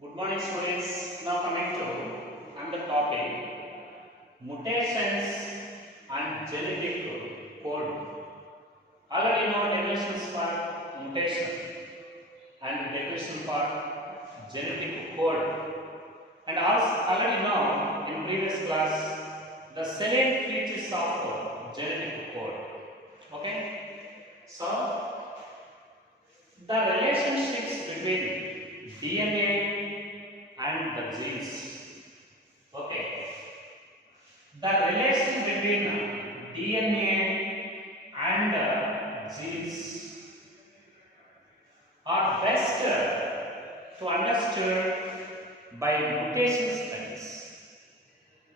Good morning students. Now coming to another topic, mutations and genetic code. Already know definitions for mutation and definition for genetic code. And also already know in previous class the salient features of genetic code. Okay? So the relationships between DNA and the genes. Okay. The relation between DNA and genes are best to understood by mutation studies.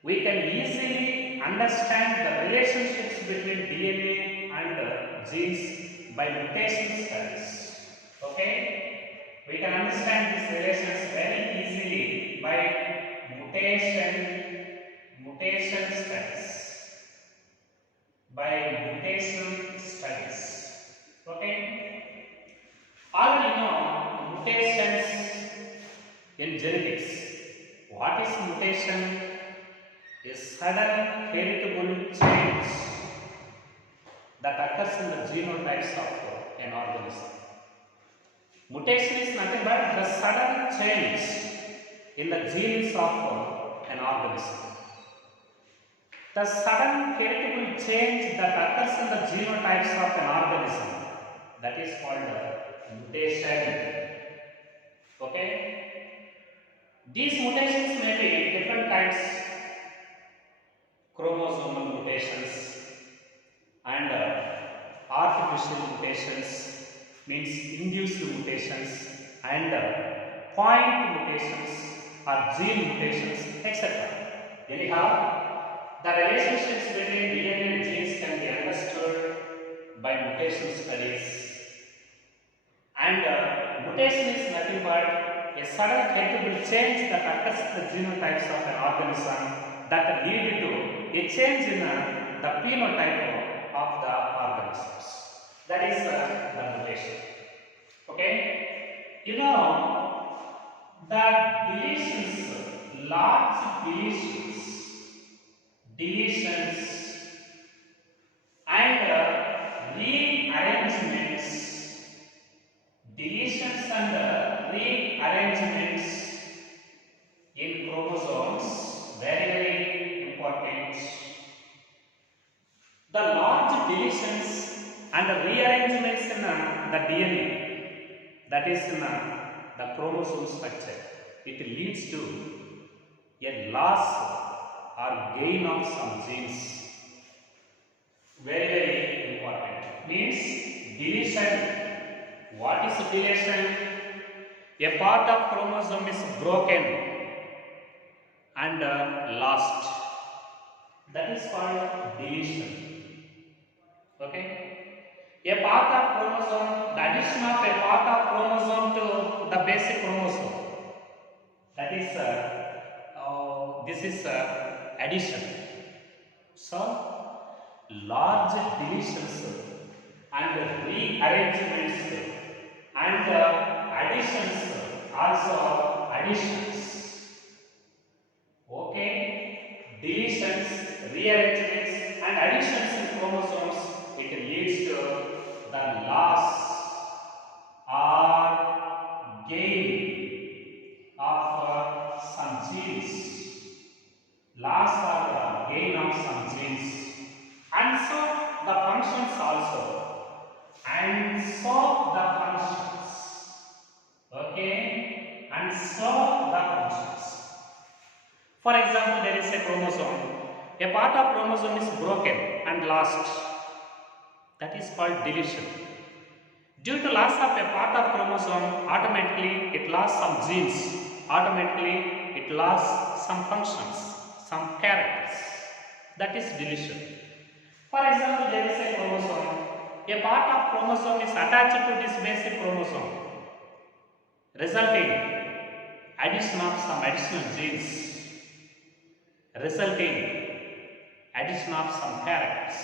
We can easily understand the relationships between DNA and genes by mutation studies. Okay? We can understand these relations very easily by mutation studies. By mutation studies. Okay? Already know mutations in genetics. What is mutation? A sudden heritable change that occurs in the genotypes of an organism. Mutation is nothing but the sudden change in the genes of an organism. The sudden heritable change that occurs in the genotypes of an organism, that is called mutation. Okay? These mutations may be different kinds, chromosomal mutations and artificial mutations, means induced mutations, and point mutations or gene mutations, etc. Anyhow, the relationships between DNA and genes can be understood by mutation studies. And mutation is nothing but a sudden heritable change that occurs in the genotypes of an organism that lead to a change in the phenotype of the organisms. That is the mutation. Okay? You know that deletions, large deletions and rearrangements, deletions and rearrangements in chromosomes, very important. The large deletions and rearrangements in the DNA, that is in the chromosome structure, it leads to a loss or gain of some genes. Very important. Means deletion. What is deletion? A part of chromosome is broken and lost. That is called deletion. Okay? A part of chromosome, the addition of a part of chromosome to the basic chromosome. That is, this is addition. So, large deletions and rearrangements and additions, also additions. Okay, deletions, rearrangements and additions in chromosomes, it leads to the loss or gain of some genes. Loss or gain of some genes. And so the functions also. And so the functions. Okay? And so the functions. For example, there is a chromosome. A part of chromosome is broken and lost. That is called deletion. Due to loss of a part of chromosome, automatically it lost some genes. Automatically it lost some functions, some characters. That is deletion. For example, there is a chromosome. A part of chromosome is attached to this basic chromosome, resulting addition of some additional genes, resulting addition of some characters,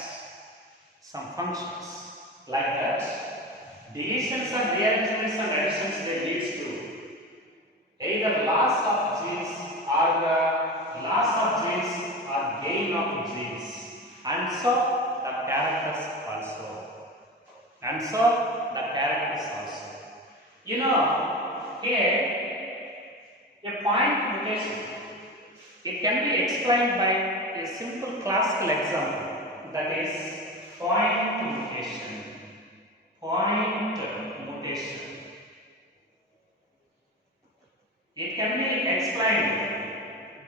some functions, like that. Deletions and rearrangements and additions, they leads to either loss of genes or the loss of genes or gain of genes, and so the characters also. And so the characters also. You know, here a point mutation, it can be explained by a simple classical example, that is point mutation. Point mutation. It can be explained.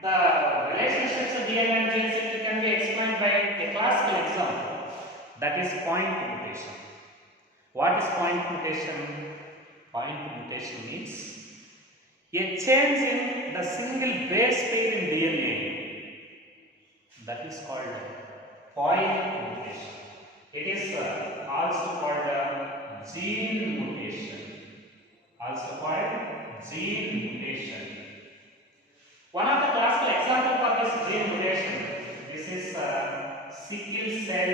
The relationships of DNA and genes, it can be explained by a classical example, that is point mutation. What is point mutation? Point mutation means a change in the single base pair in DNA. That is called point mutation. It is also called gene mutation. Also called gene mutation. One of the classical examples for this gene mutation, this is sickle cell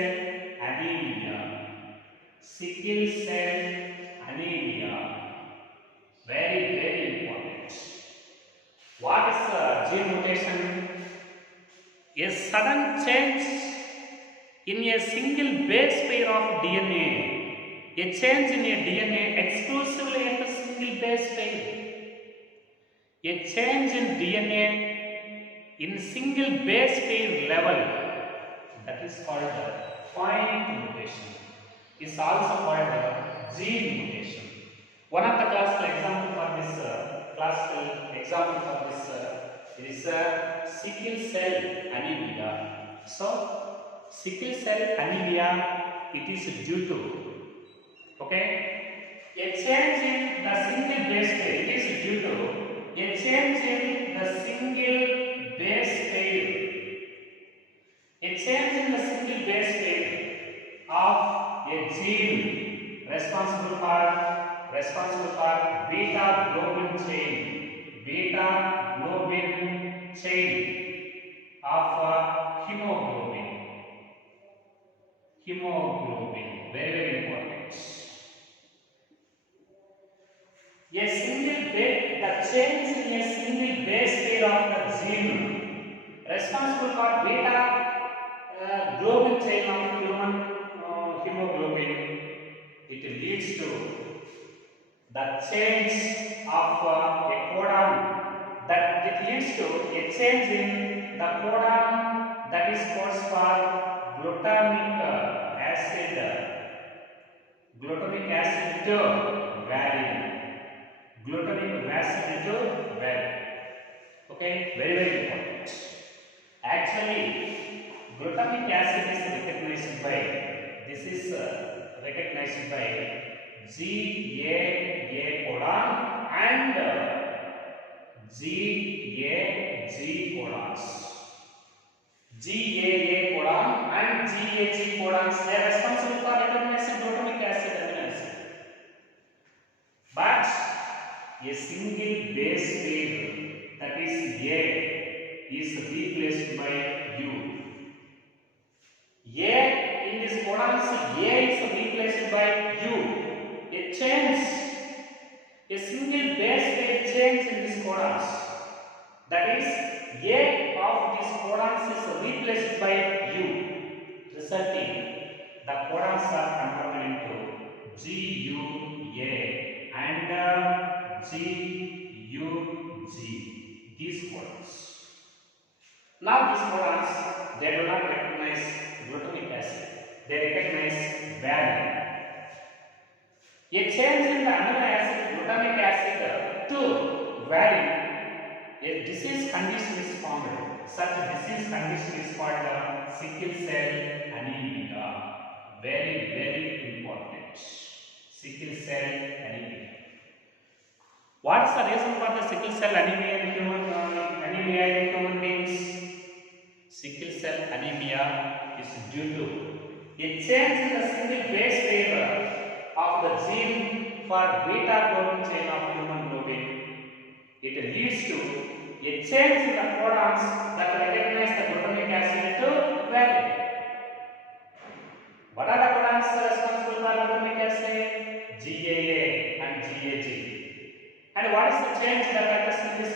anemia. Sickle cell anemia. Very important. What is gene mutation? A sudden change in a single base pair of DNA. A change in a DNA exclusively at the single base pair. A change in DNA in single base pair level, that is called point mutation. Is also called gene mutation. One of the classical example for this is sickle cell anemia. So sickle cell anemia, it is due to, okay, a change in the single base pair. It is due to a change in the single base pair. A change in the single base pair of a gene responsible for beta globin chain of hemoglobin. Very important. The change in a single base pair of the gene responsible for beta globin chain of human hemoglobin, it leads to the change of a codon, that it leads to a change in the codon that is codes for glutamic acid to valine. Glutamic acid to valine. Okay, very important. Actually, glutamic acid is recognized by GAA codon and GAG codons. GAA codon and GAG codons, they are responsible for recognizing glutamic acid amino acid. But a single base pair, that is A, is replaced by U. A in this codons, A is replaced by U. A single base pair change in this codons, that is A of this codons is replaced by U, resulting the codons are converted into GUA and GUG, these codons. Now these codons, they do not recognize glutamic acid, they recognize valine. A change in the amino acid glutamic acid to valine, a disease condition is formed. Such disease condition is called sickle cell anemia. Very important. Sickle cell anemia. What is the reason for the sickle cell anemia in human beings? Sickle cell anemia is due to a change in the single base pair of the gene for beta globin chain of human globin. It leads to a change in the codons that recognize the glutamic acid to valine. What are the codons responsible for glutamic acid? GAA and GAG. And what is the change that occurs in this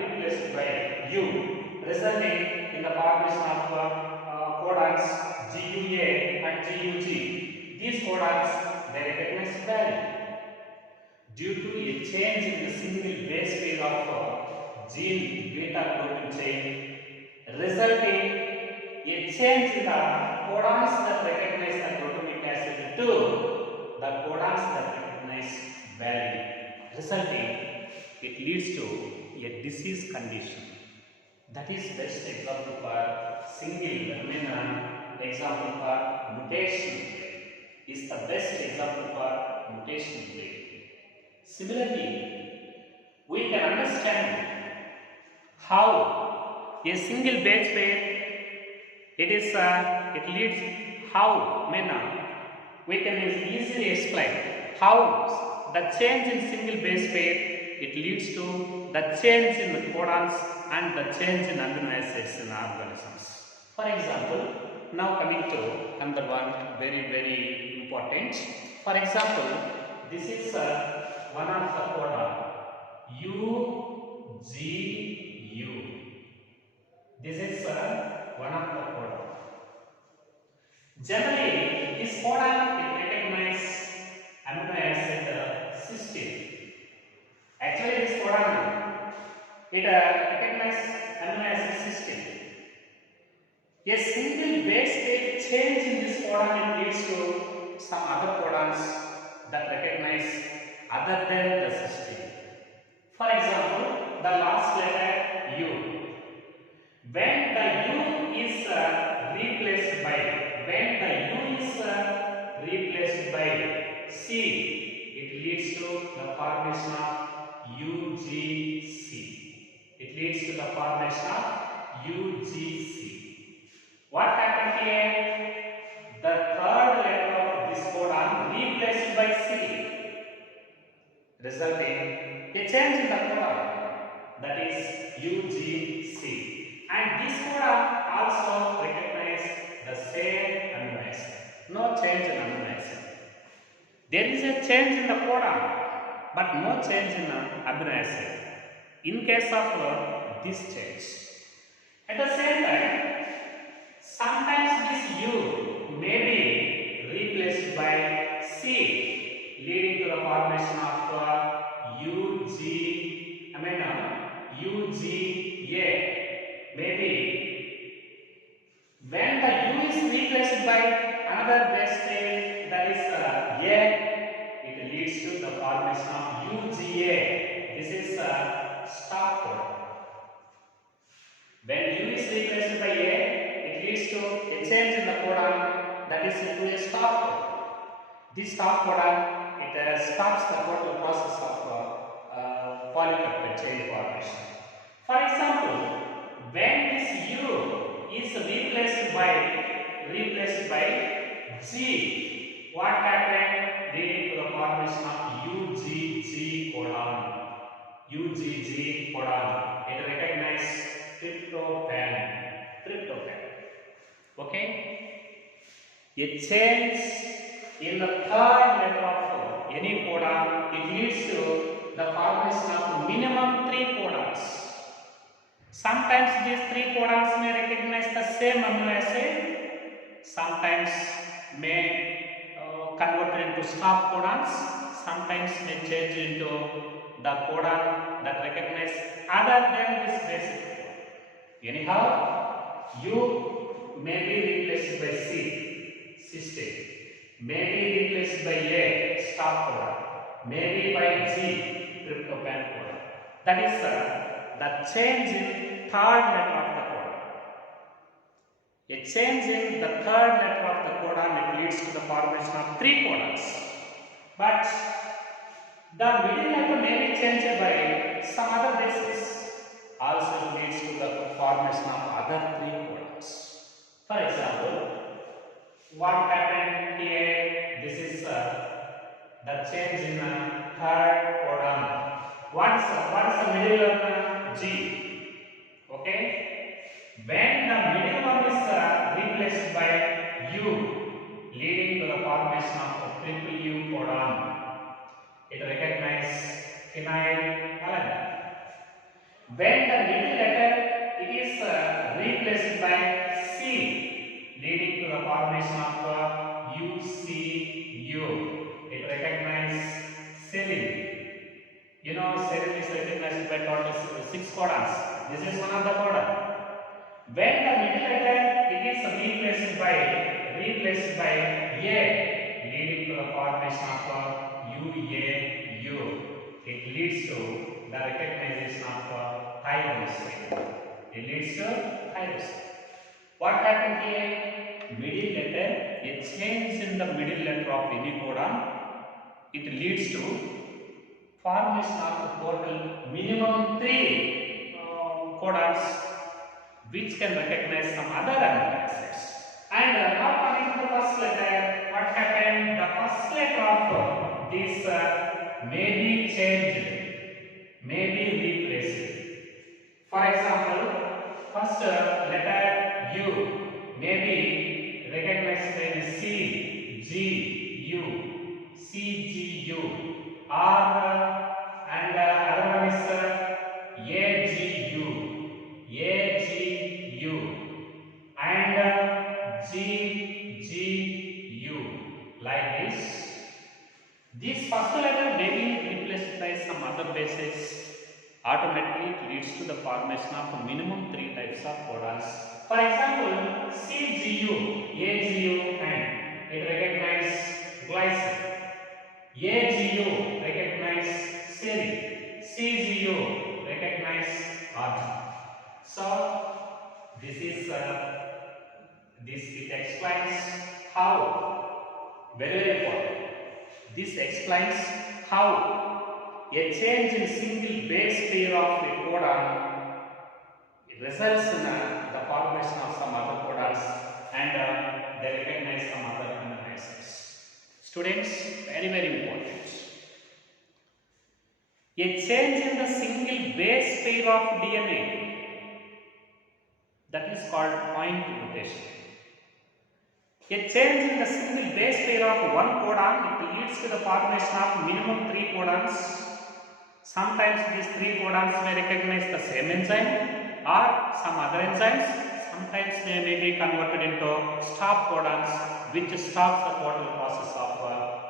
replaced by U, resulting in the formation of codons GUA and GUG. These codons they recognize value due to a change in the single base pair of gene beta globin chain, resulting a change in the codons that recognize the glutamic acid to the codons that recognize valine, resulting it leads to a disease condition. That is best example for example for mutation is the best example for mutation play. Similarly, we can understand how a single base pair it leads how we can easily explain how the change in single base pair it leads to the change in the codons and the change in amino acids in organisms. For example, now coming to another one very important. For example, this is one of the codon UGU. This is one of the codon. Generally, this codon it recognizes amino acid cysteine. Actually, this codon it recognizes amino acid cysteine. A single base pair change in this codon it leads to some other codons that recognize other than the cysteine. For example, the last letter U. When the U is replaced by C, it leads to the formation of UGC. It leads to the formation of UGC. What happened here? The third letter of this codon replaced by C, resulting a change in the codon, that is UGC. And this codon also recognizes the same amino acid. No change in amino acid. There is a change in the codon, but no change in amino acid. In case of this change, at the same time, sometimes this U may be replaced by C, leading to the formation of UGA. Maybe when the U is replaced by another base pair, that is A, it leads to the formation of UGA. This is stop codon. When U is replaced by A, it leads to a change in the codon, that is into a stop codon. This stop codon it stops the total process of polypeptide chain formation. For example, when this U is replaced by G, what happened? Leading to the formation of UGG codon. UGG codon. It recognizes tryptophan. Okay? A change in the third letter of any codon, it leads to the formation of minimum 3 codons. Sometimes these 3 codons may recognize the same amino acid, sometimes may convert into stop codons, sometimes may change into the codon that recognize other than this basic codon. Anyhow, U may be replaced by C, cysteine, may be replaced by A, stop codon, may be by G, tryptophan codon. That is the change in third letter of the codon. A change in the third letter of the codon it leads to the formation of 3 codons. But the middle letter may be changed by some other bases. Also leads to the formation of other 3 codons. For example, what happened here? This is the change in the third codon. What is the middle letter? G. Okay. When the middle one is replaced by U, leading to the formation of a triple U codon, it recognizes phenylalanine. When the middle letter it is replaced by C, leading to the formation of UCU. It recognizes serine. You know, serine is recognized by total 6 codons. This is one of the codon. When the middle letter it is replaced by A, leading to the formation of UAU. It leads to the recognition of tyrosine. It leads to tyrosine. What happened here? Middle letter, a change in the middle letter of any codon, it leads to formation of total minimum 3 codons which can recognize some other amino acids. And now coming to the first letter, what happened? The first letter of this may be changed, may be replaced. For example, first letter U may be recognized by the C, G, U, C, G, U, or and other one is A, G, U, A, G, U, and G, G, U, like this. This first letter may be replaced by some other bases. Automatically it leads to the formation of minimum 3 types of codons. For example, CGU, AGU, and it recognizes glycine. AGU recognize serine. CGU recognize arginine. So this is this it explains how, very important. This explains how a change in single base pair of a codon results in the formation of some other codons, and they recognize some other amino acids. Students, very important. A change in the single base pair of DNA, that is called point mutation. A change in the single base pair of one codon, it leads to the formation of minimum 3 codons. Sometimes these 3 codons may recognize the same enzyme or some other enzymes. Sometimes they may be converted into stop codons, which stops the total process of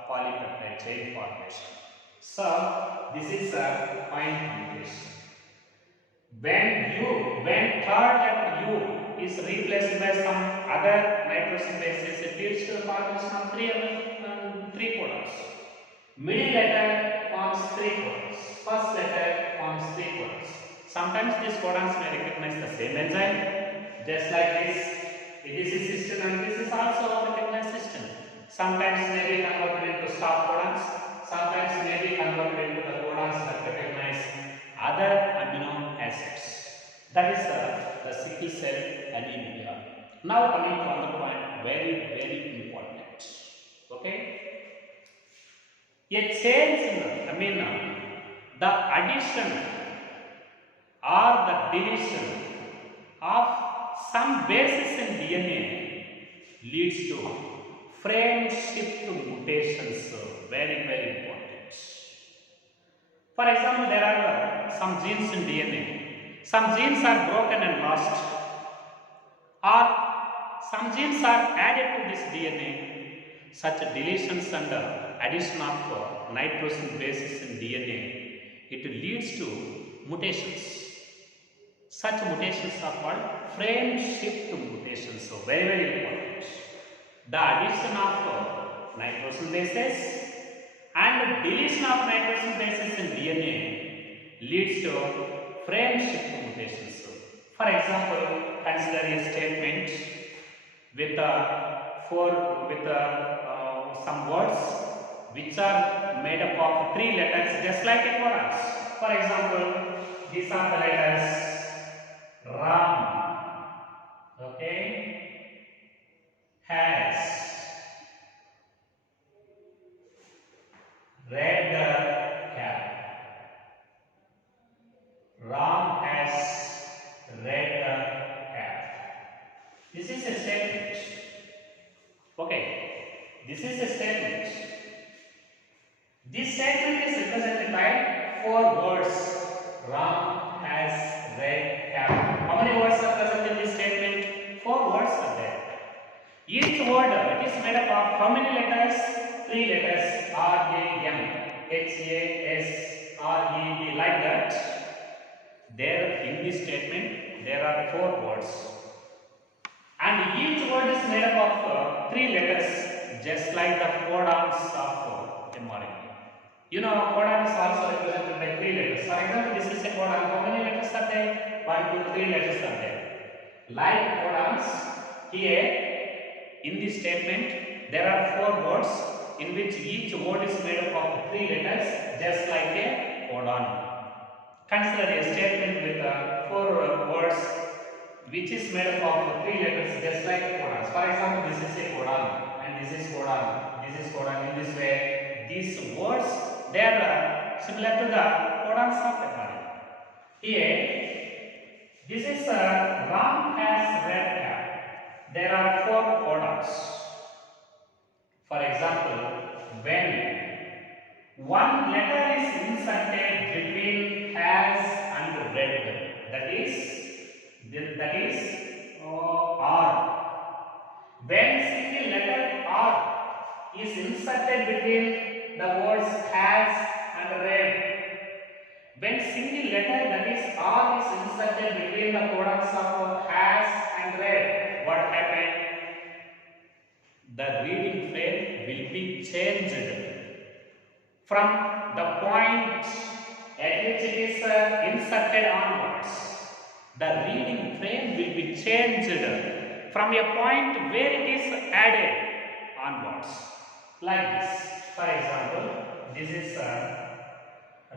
polypeptide chain formation. So this is a point mutation. When third letter U is replaced by some other nitrogen bases, it leads to the formation of 3 codons. Middle letter forms 3 codons. First letter forms 3 codons. Sometimes these codons may recognize the same enzyme, just like this. This is cysteine and this is also recognized cysteine. Sometimes may be converted into stop codons. Sometimes may be converted into the codons that recognize other amino acids. That is the sickle cell anemia. Now coming to another point, very important. Okay, a change in the addition or the deletion of some bases in DNA leads to frame shift mutations. Very important. For example, there are some genes in DNA. Some genes are broken and lost, or some genes are added to this DNA. Such deletions and addition of nitrogen bases in DNA, it leads to mutations. Such mutations are called frame shift mutations. So very important. The addition of nitrogen bases and deletion of nitrogen bases in DNA leads to frame shift mutations. For example, consider a statement with some words which are made up of 3 letters, just like a chorus. For example, these are the letters Ram, okay, has, red cap. Ram has red cap. This is a statement. Okay, this is a statement. This statement is represented by 4 words. Ram has red cap. How many words are present in this statement? 4 words are there. Each word it is made up of how many letters? 3 letters. R, A, M, H, A, S, R, E, D. Like that. There in this statement there are 4 words. And each word is made up of 3 letters, just like the codons of mRNA. You know, codon is also represented by 3 letters. For example, this is a codon. How many letters are there? 1, 2, 3 letters are there. Like codons, here in this statement, there are 4 words in which each word is made up of 3 letters, just like a codon. Consider a statement with 4 words which is made up of 3 letters, just like codons. For example, this is a codon and this is codon. This is codon. In this way, these words they are similar to the codons of mRNA. Here, this is Ram has red cap. There are 4 codons. For example, when one letter is inserted between has and red, that is R. When single letter R is inserted between the words has and red, when single letter that is R is inserted between the codons of has and red, what happened? The reading frame will be changed from the point at which it is inserted onwards. The reading frame will be changed from a point where it is added onwards. Like this. For example, this is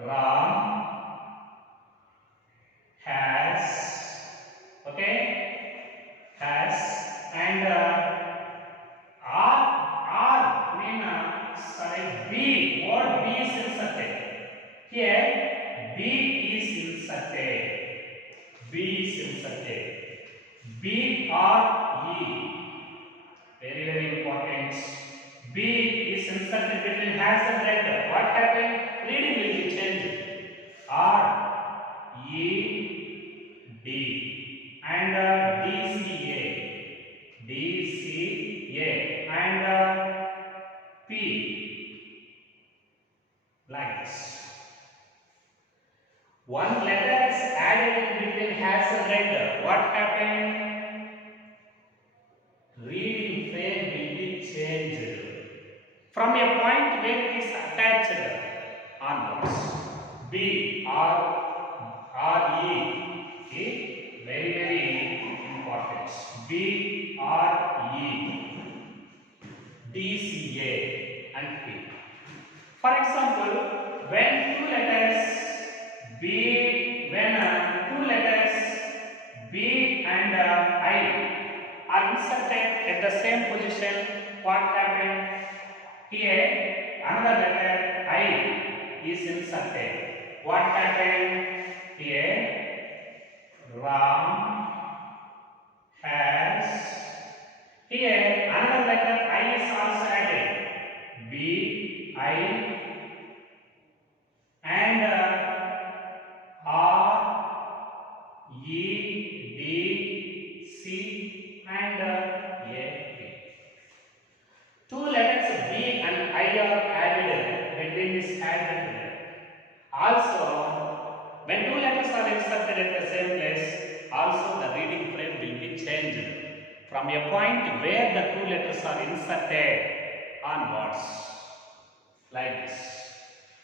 Ram has, okay, has, and B, word B is inserted. Here, B is inserted. B is inserted. B R E. Very, very important. B is inserted between has and red. What happened? Reading will be changed. R E D and D C A. D C A and P. Like this. One letter is added in between has and red. What happened? Reading frame will be changed from a point where it is attached onwards. B R E. Very, very important. B R E D C A and P. For example, when two letters B and I are inserted at the same position, what happened? Here, another letter I is inserted. What happened? Here, Ram has. Here, another letter I is also added. B I and R E D C and A. Two letters B and I are added between this and red. Also, when two letters are inserted at the same place, also the reading frame will be changed from a point where the two letters are inserted onwards. Like this.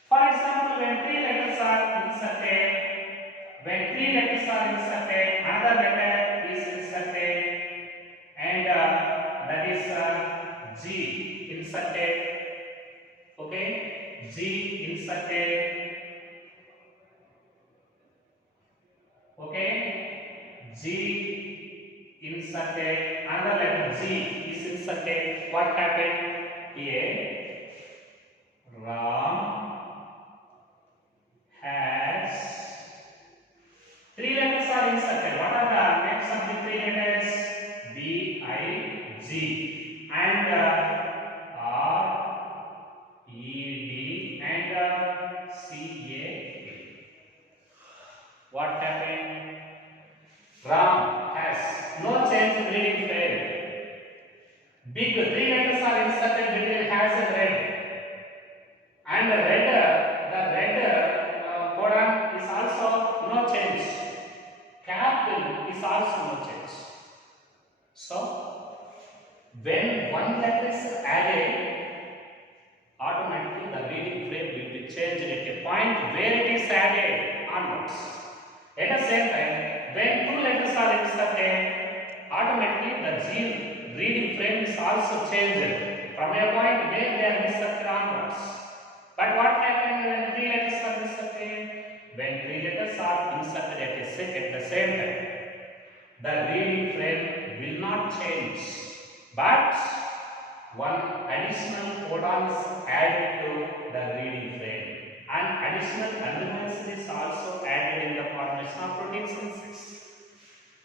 For example, when three letters are inserted, another letter is inserted, and that is G inserted. Okay, G inserted. Okay, G inserted. Another letter G is inserted. What happened here? Ram has. Three letters are inserted. What are the names of the three letters? B, I, G and R, E, D and C, A, P. What happened? Big three letters are inserted between has and red. And the red codon is also no change. Capital is also no change. So, when one letter is added, automatically the reading frame will be changed at a point where it is added onwards. At the same time, when two letters are inserted, automatically the reading frame is also changed from a point where they are inserted onwards. But what happens when three letters are inserted? When three letters are inserted at the same time, the reading frame will not change, but one additional codon is added to the reading frame, and additional amino acid is also added in the formation of protein synthesis.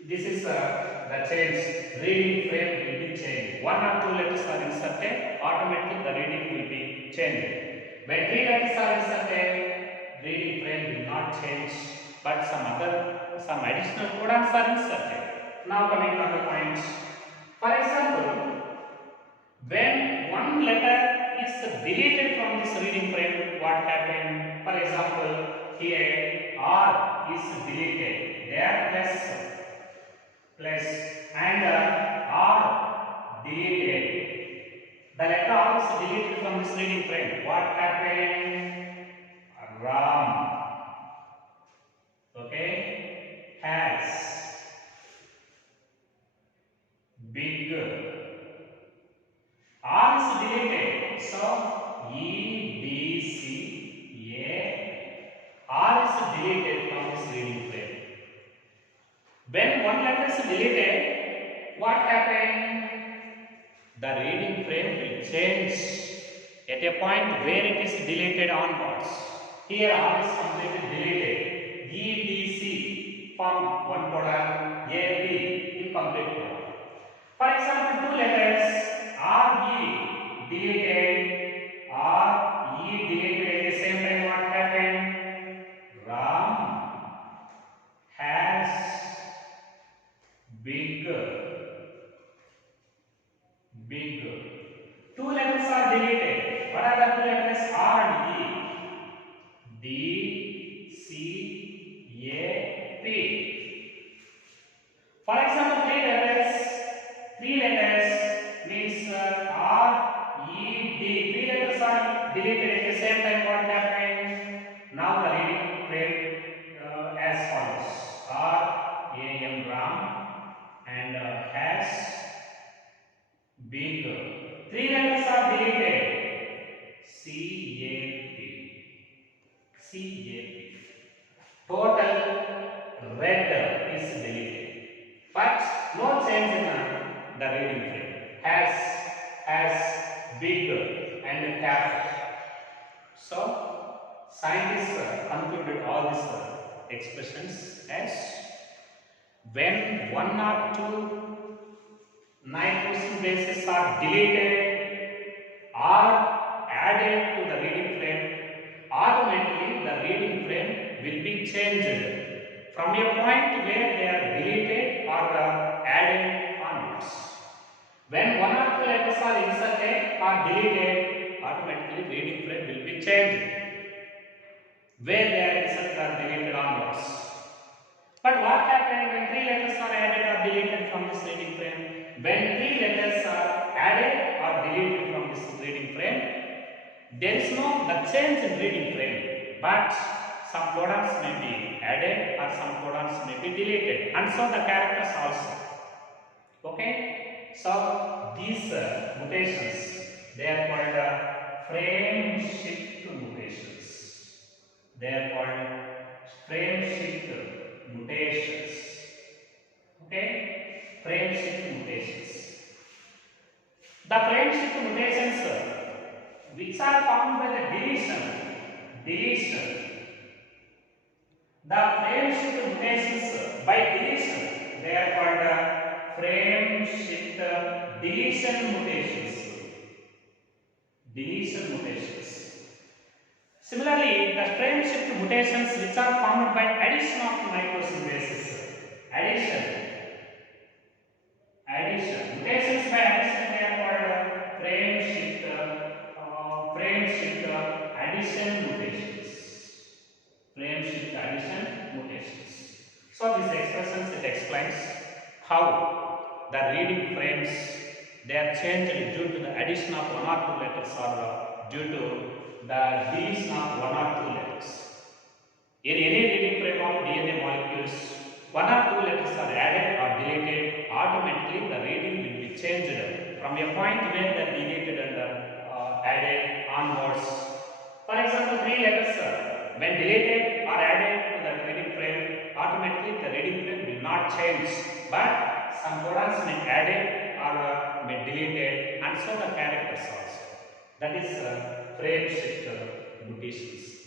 This is the change. Reading frame will be changed. One or two letters are inserted, automatically the reading will be changed. When three letters are inserted, reading frame will not change, but some additional codons are inserted. Now coming to other points. For example, when one letter is deleted from this reading frame, what happened? For example, here R is deleted. There plus and R deleted. The letter R is deleted from this reading frame. What happened? Ram. Okay? Has. Big. R is deleted. So, E, B, C, A. R is deleted from this reading frame. When one letter is deleted, what happened? The reading frame will change at a point where it is deleted onwards. Here R is completely deleted. E, B, C form one codon, A, B incomplete codon. For example, two letters R, E deleted, R, E deleted at the same time. What happened? Ram has big. Two letters are deleted. What are the two letters? R and E. D, C, A, P. For example, three letters means R, E, D. Three letters are deleted at the same time. What happened? Now the reading frame as follows: R, A, M, Ram, and has big. Three letters are deleted. C, A, P. C, A, P. Total red is deleted, but no change in the reading frame. Has big and capital. So scientists concluded all these expressions as when one or two nitrogen bases are deleted or added to the reading frame, automatically the reading frame will be changed from a point where they are deleted or added onwards. When one or two letters are inserted or deleted, automatically reading frame will be changed where they are inserted or deleted onwards. But what happens when three letters are added or deleted from this reading frame? When three letters are added or deleted from this reading frame, there is no change in reading frame, but some codons may be added or some codons may be deleted, and so the characters also. Okay, so these mutations, they are called frame shift mutations. They are called frame shift mutations. Okay, frame shift mutations. The frame shift mutations which are found by the deletion. The frame shift mutations by deletion, they are called frame shift deletion mutations. Similarly, the frame shift mutations which are found by addition of nitrogen bases. Addition. Mutations by addition, they are called addition mutations. Frame shift addition mutations. So these expressions it explains how the reading frames they are changed due to the addition of one or two letters or due to the deletion of one or two letters. In any reading frame of DNA molecules, one or two letters are added or deleted, automatically the reading will be changed from a point where they are deleted and added onwards. For example, three letters when deleted or added to the reading frame, automatically the reading frame will not change, but some codons may added or may deleted, and so the characters also. That is frame shift mutations.